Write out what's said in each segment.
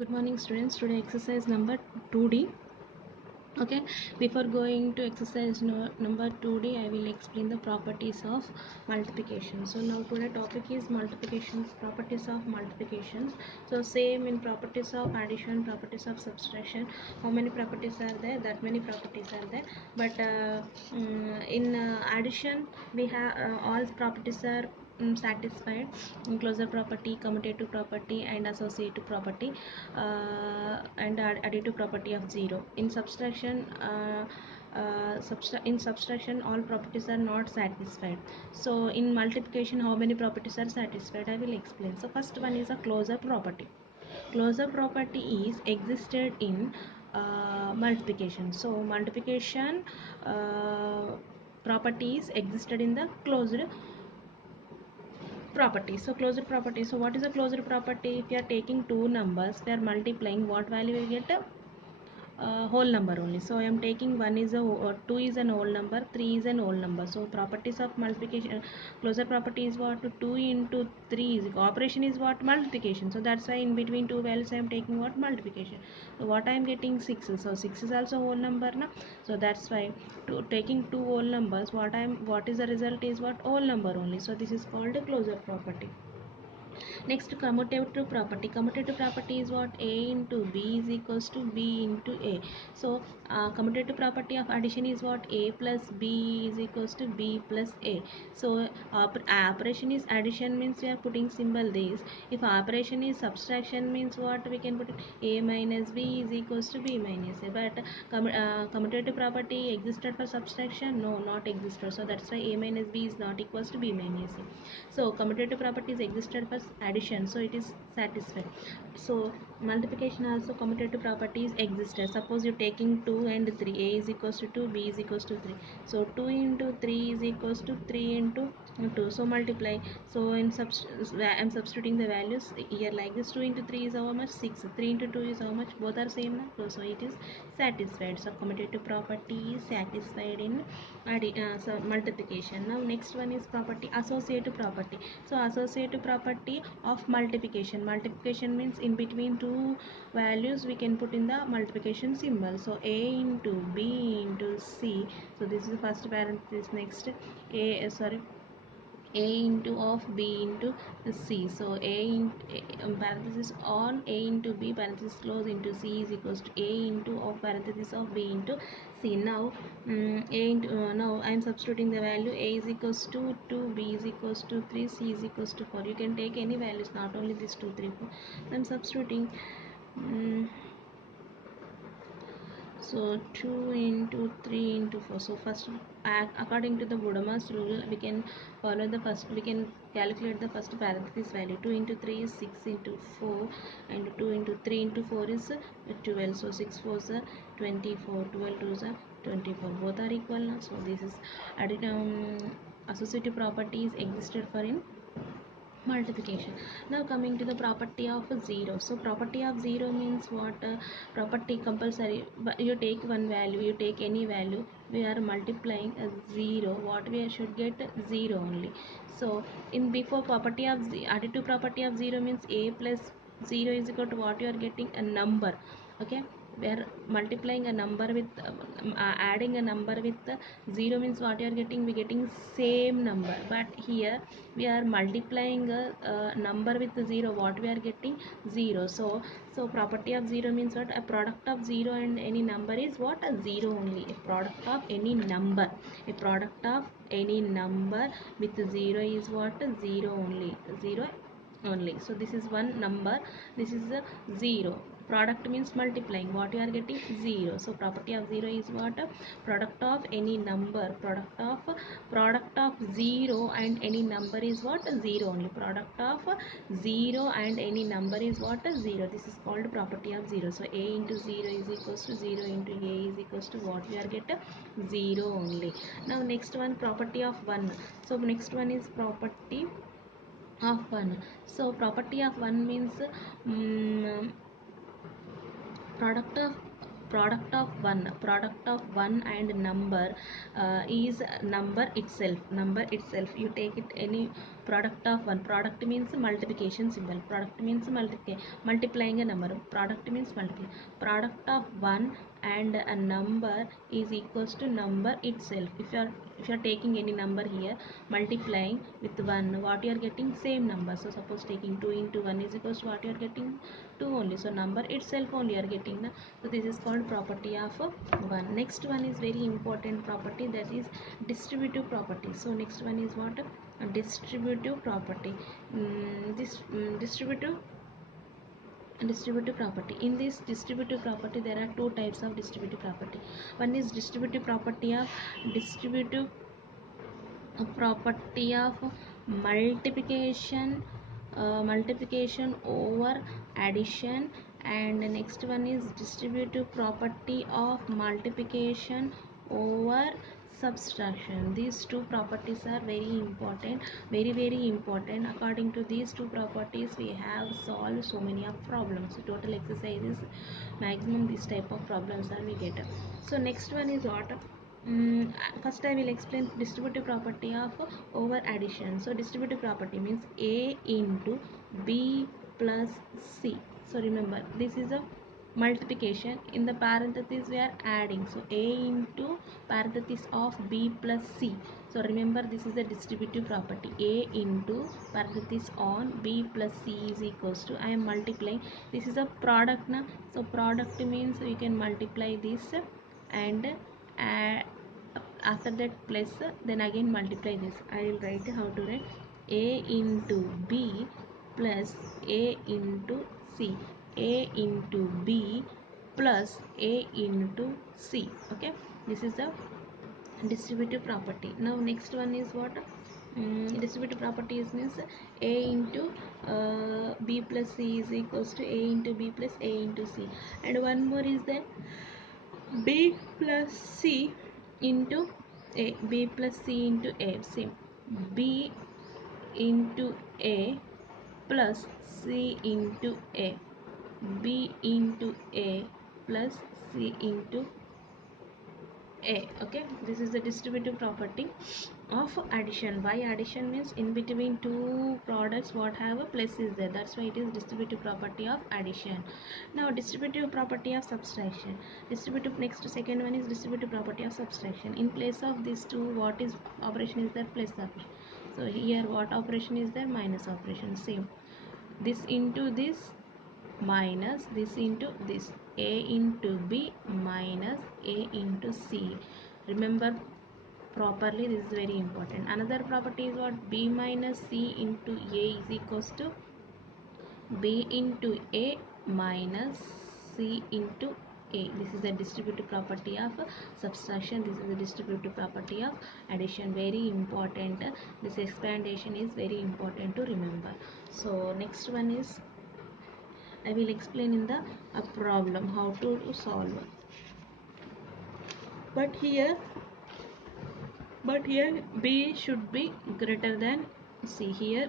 Good morning, students. Today exercise number 2D. Okay, before going to exercise number 2D, I will explain the properties of multiplication. So now today topic is multiplication, properties of multiplication. So same in properties of addition, properties of subtraction. How many properties are there? That many properties are there. But in addition, we have all properties are satisfied. Closure property, commutative property, and associative property, and additive property of 0. In subtraction, in subtraction all properties are not satisfied. So in multiplication, how many properties are satisfied? I will explain. So first one is a closure property. Closure property is existed in multiplication. So multiplication properties existed in the closed property. So closure property, so what is a closure property? If you are taking two numbers, we are multiplying, what value we get? Whole number only. So I am taking 1 is a 2 is an whole number, 3 is an whole number. So properties of multiplication, closure property is what? 2 into 3 is operation is what? Multiplication. So that's why in between two values I am taking what? Multiplication. So what I am getting? 6. So 6 is also whole number na. So that's why taking two whole numbers, what is the result is what? Whole number only. So this is called a closure property. Next, commutative property. Commutative property is what? A into B is equals to B into A. So commutative property of addition is what? A plus B is equals to B plus A. So operation is addition means we are putting symbol this. If operation is subtraction means what? We can put it A minus B is equals to B minus A. But commutative property existed for subtraction? No, not existed. So that's why A minus B is not equals to B minus A. So commutative properties existed for addition, so it is satisfied. So multiplication also commutative properties existed. Suppose you're taking 2 and 3, A is equals to 2, B is equals to 3. So 2 into 3 is equals to 3 into 2. So multiply. So I am substituting the values here like this. 2 into 3 is how much? 6. 3 into 2 is how much? Both are same now. So it is satisfied. So commutative property is satisfied in so multiplication. Now next one is property, associative property. So associative property of multiplication. Multiplication means in between two values we can put in the multiplication symbol. So A into B into C. So this is the first parenthesis. Next A into of B into C. So A in parenthesis on A into B parenthesis close into C is equals to A into of parenthesis of B into C. Now now I am substituting the value. A is equals to 2, B is equals to 3, C is equals to 4. You can take any values, not only this 2, 3, 4. I am substituting. So 2 into 3 into 4. So first, according to the Bodemas rule, we can follow the first. We can calculate the first parenthesis value. 2 into 3 is 6 into 4, and 2 into 3 into 4 is 12. So 6 4 is 24. 12 2 is 24. Both are equal now. So this is associative properties existed for in multiplication. Now coming to the property of 0. So property of 0 means what? Property compulsory, but you take one value, you take any value, we are multiplying a 0, what we should get? 0 only. So in before property of additive property of 0 means A plus 0 is equal to what you are getting? A number. Okay, we are multiplying a number with adding a number with 0 means what you are getting? We getting same number. But here we are multiplying a number with 0, what we are getting? 0. So property of 0 means what? A product of 0 and any number is what? A 0 only. A product of any number, a product of any number with 0 is what? 0 only. 0 only. So this is one number, this is a 0. Product means multiplying, what you are getting? 0. So property of 0 is what? Product of any number, product of 0 and any number is what? 0 only. Product of 0 and any number is what? 0. This is called property of 0. So A into 0 is equals to 0 into A is equals to what we are getting? 0 only. Now next one, property of 1. So next one is property of 1. So property of 1 means product of product of 1 and number is number itself. You take it any product of 1, product means multiplication symbol, product means multiplying a number, product means multiply, product of 1 and a number is equals to number itself. If you are taking any number here, multiplying with 1, what you are getting? Same number. So suppose taking 2 into 1 is equals to what you are getting? 2 only. So number itself only you are getting. So this is called property of 1. Next one is very important property, that is distributive property. So next one is what? A distributive property. Distributive property. In this distributive property there are two types of distributive property. One is distributive property of multiplication, multiplication over addition, and the next one is distributive property of multiplication over subtraction. These two properties are very important, very important. According to these two properties we have solved so many of problems. Total exercises, maximum this type of problems are we get. So next one is what? First I will explain distributive property of over addition. So distributive property means A into B plus C. So remember, this is a multiplication, in the parentheses we are adding, so A into parenthesis of B plus C. So remember, this is a distributive property. A into parenthesis on B plus C is equals to, I am multiplying, this is a product na, so product means we can multiply this and add, after that plus, then again multiply this. I will write how to write A into B plus A into C, A into B plus A into C. Okay, this is the distributive property. Now next one is what? Distributive properties means A into B plus C is equals to A into B plus A into C, and one more is that B plus C into A, B plus C into A, same, B into A plus C into A, B into A plus C into A. Okay, this is the distributive property of addition. Why addition means in between two products what have a plus is there, that's why it is distributive property of addition. Now distributive property of subtraction. Distributive, next second one is distributive property of subtraction. In place of these two, what is operation is there? Plus operation. So here what operation is there? Minus operation. Same, this into this minus this into this, A into B minus A into C. Remember properly, this is very important. Another property is what? B minus C into A is equals to B into A minus C into A. This is the distributive property of subtraction. This is the distributive property of addition. Very important. This explanation is very important to remember. So next one is, I will explain in the problem how to solve. But here B should be greater than C. Here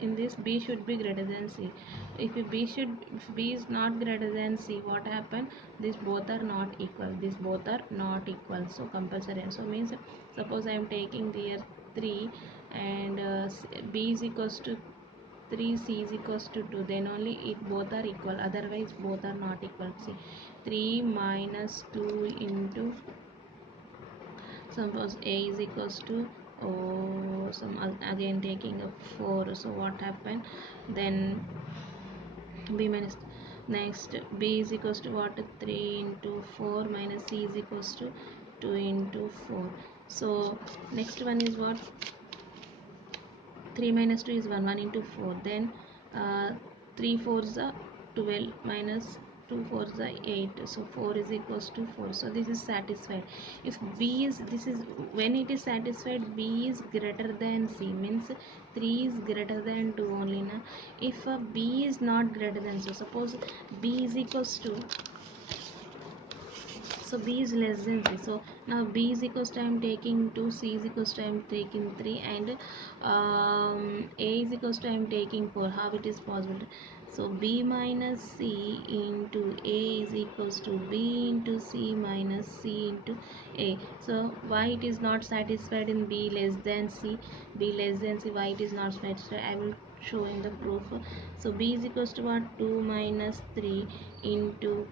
in this B should be greater than C. If B is not greater than C, what happen? These both are not equal. These both are not equal. So compulsory. So means, suppose I am taking here 3 and B is equals to 3, C is equals to 2, then only it both are equal, otherwise both are not equal. See, 3 minus 2 into, suppose A is equals to, some again taking up 4, so what happened? Then B minus, next B is equals to what? 3 into 4 minus C is equals to 2 into 4. So next one is what? 3 minus 2 is 1, 1 into 4, then 3 4s are 12 minus 2 4s are 8, so 4 is equals to 4. So this is satisfied. If B is, this is when it is satisfied, B is greater than C, means 3 is greater than 2 only na. If B is not greater than, so suppose B is equals to, so B is less than C, so now B is equals to, I am taking 2, C is equals to, I am taking 3, and A is equals to, I am taking 4. How it is possible? So b minus c into a is equals to b into c minus c into a. So why it is not satisfied in b less than c? B less than c, why it is not satisfied? I will show in the proof. So b is equals to what? 2 minus 3 into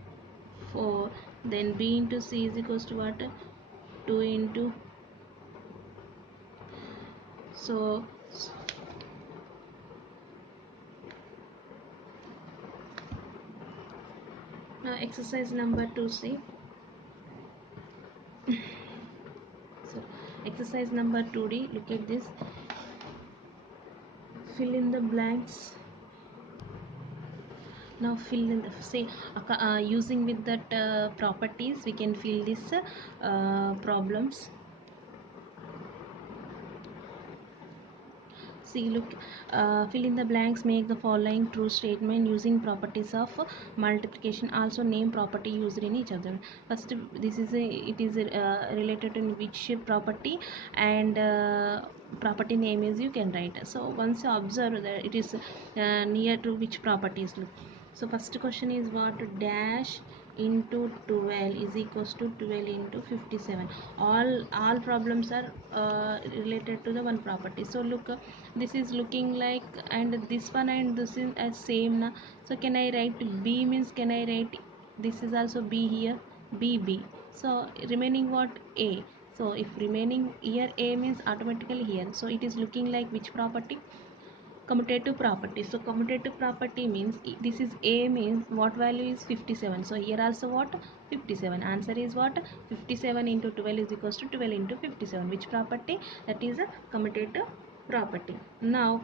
4. Then b into c is equals to what? 2 into, so now exercise number 2c. So exercise number 2d, look at this. Fill in the blanks. Now fill in the, say using with that properties we can fill this problems. See, look, fill in the blanks. Make the following true statement using properties of multiplication. Also name property used in each other. First, this is a, it is related in which property, and property name is you can write. So once you observe that it is near to which properties, look. So first question is what? Dash into 12 is equals to 12 into 57. All problems are related to the one property. So look, this is looking like, and this one and this is as same na. So can I write b means, can I write this is also b here, b. So remaining what? A. So if remaining here a means automatically here, so it is looking like which property? Commutative property. So commutative property means this is a means what value is 57. So here also what? 57. Answer is what? 57 into 12 is equals to 12 into 57. Which property? That is a commutative property. Now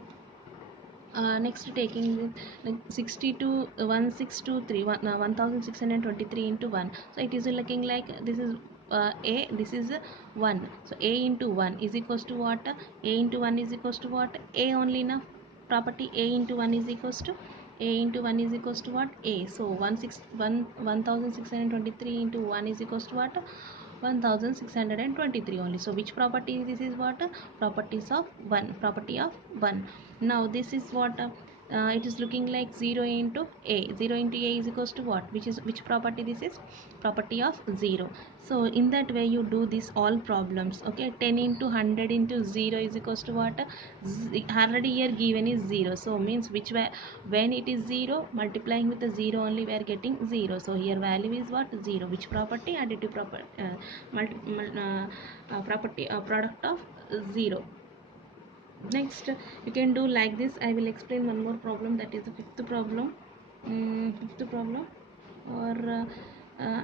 next taking the 62 1623 1623 into 1. So it is looking like this is a, this is 1. So a into 1 is equals to what? A into 1 is equals to what? A only na. Property a into 1 is equals to, a into 1 is equals to what? A. So 1623 into 1 is equals to what? 1623 only. So which property this is? What? Properties of 1, property of 1. Now this is what? It is looking like 0 into a. 0 into a is equals to what? Which is which property this is? Property of 0. So in that way you do this all problems. Okay, 10 into 100 into 0 is equals to what? Already here given is 0. So means which way, when it is 0, multiplying with the 0 only we are getting 0. So here value is what? 0. Which property? Additive property, property, product of 0. Next you can do like this. I will explain one more problem, that is the fifth problem. Fifth problem, or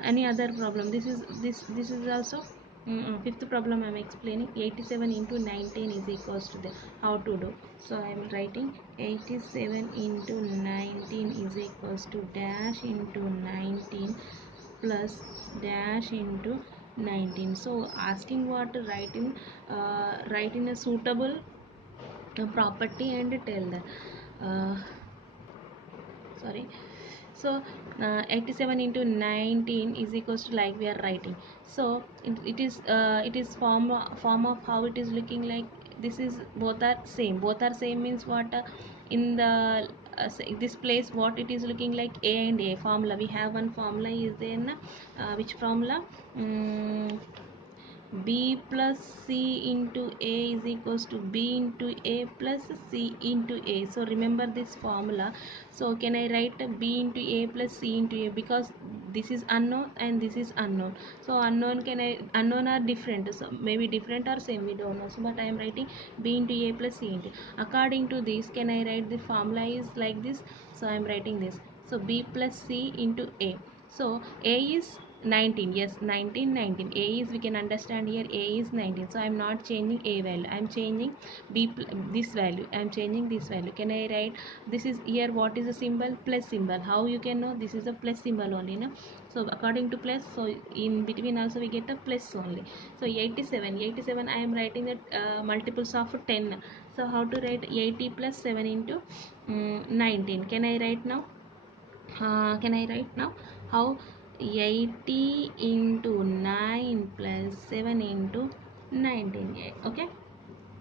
any other problem. This is also fifth problem I am explaining. 87 into 19 is equals to the, how to do. So I am writing 87 into 19 is equals to dash into 19 plus dash into 19. So asking what? Write in a suitable property and tell that sorry. So 87 into 19 is equals to, like we are writing. So it is form of how it is looking like. This is both are same. Both are same means what? In the this place what it is looking like? A and a formula. We have one formula is there na? Which formula? B plus C into A is equals to B into A plus C into A. So remember this formula. So can I write B into A plus C into A, because this is unknown and this is unknown. So unknown are different. So maybe different or same, we don't know. So but I am writing B into A plus C into A. According to this, can I write the formula is like this? So I am writing this. So B plus C into A. So A is 19, yes, 19. A is, we can understand here, A is 19. So I am not changing A value, I am changing this value, I am changing this value. Can I write this is here? What is the symbol? Plus symbol. How you can know? This is a plus symbol only, no? So according to plus, so in between also we get a plus only. So 87 I am writing that multiples of 10. So how to write? 80 plus 7 into 19. Can I write now? Can I write now? How? 80 into 9 plus 7 into 19. Okay,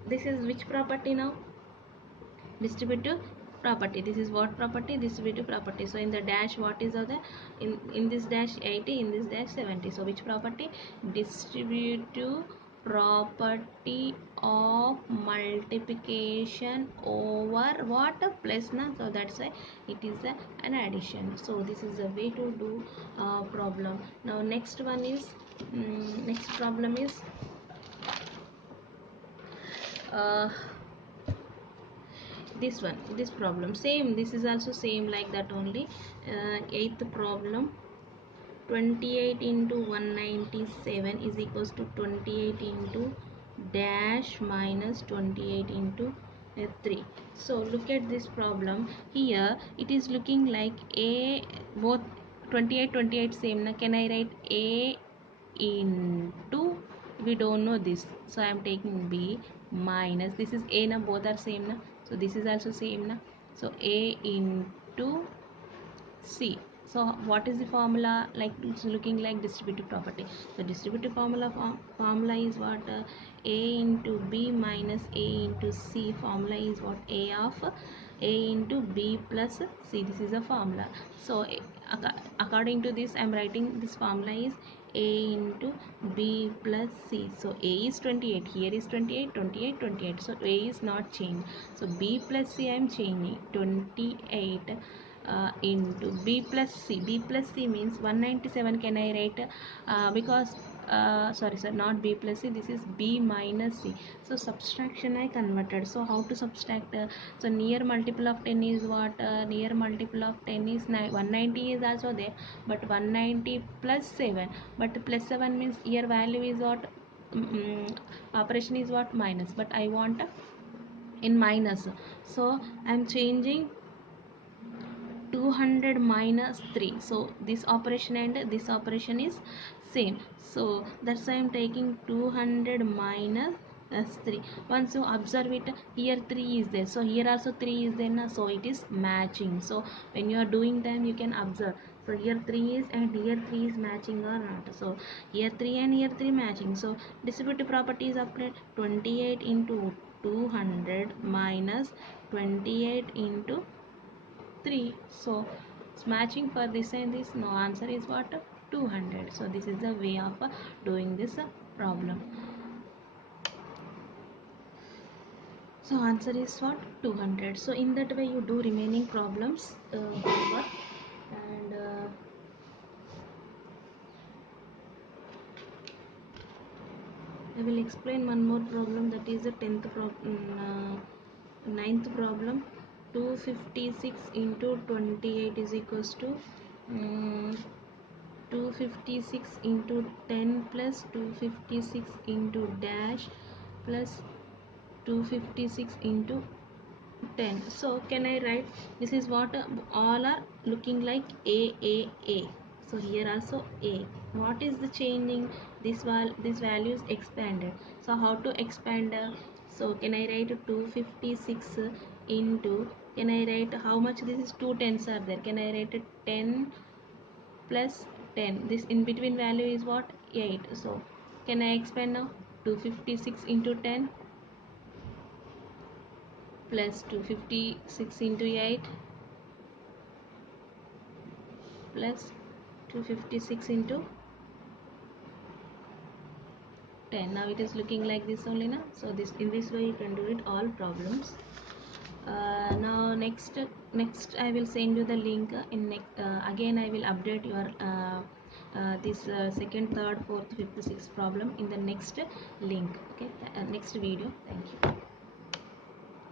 this is which property now? Distributive property. This is what property? Distributive property. So in the dash, what is other? In this dash 80, in this dash 70. So which property? Distributive property of multiplication over what? Plus na. So that's why it is an addition. So this is a way to do problem. Now next one is next problem is uh, this problem. Same, this is also same like that only. Eighth problem, 28 into 197 is equals to 28 into dash minus 28 into 3. So look at this problem. Here it is looking like a, both 28 same na. Can I write a into, we don't know this, so I am taking b minus, this is a na, both are same na, so this is also same na, so a into C. So what is the formula? Like it's looking like distributive property. The distributive formula is what? A into B minus A into C. Formula is what? A into B plus C. This is a formula. So according to this, I am writing this formula is A into B plus C. So A is 28. Here is 28, 28, 28. So A is not changed. So B plus C I am changing. 28 into B plus C. B plus C means 197. Can I write? Because sorry sir, not B plus C. This is B minus C. So subtraction I converted. So how to subtract? So near multiple of 10 is what? Near multiple of 10 is 190 is also there. But 190 plus 7. But plus 7 means here value is what? Operation is what? Minus. But I want in minus. So I am changing 200 minus 3. So this operation and this operation is same. So that's why I am taking 200 minus 3. Once you observe it, here 3 is there. So here also 3 is there. Na? So it is matching. So when you are doing them, you can observe. So here 3 is and here 3 is matching or not. So here 3 and here 3 matching. So distributive property is applied. 28 into 200 minus 28 into 3. So it's matching for this and this. No, answer is what? 200. So this is the way of doing this problem. So answer is what? 200. So in that way you do remaining problems homework. And I will explain one more problem, that is the 10th problem, 9th problem. 256 into 28 is equals to 256 into 10 plus 256 into dash plus 256 into 10. So can I write, this is what all are looking like a. So here also a. What is the changing? This value is expanded. So how to expand? So can I write 256 into, can I write how much? This is 2 tens are there. Can I write 10 plus 10? This in between value is what? 8. So can I expand now? 256 into 10 plus 256 into 8 plus 256 into 10. Now it is looking like this only now. So this, in this way you can do it all problems. Now next I will send you the link in next, again I will update your this second, third, fourth, fifth, sixth problem in the next link. Okay, next video. Thank you.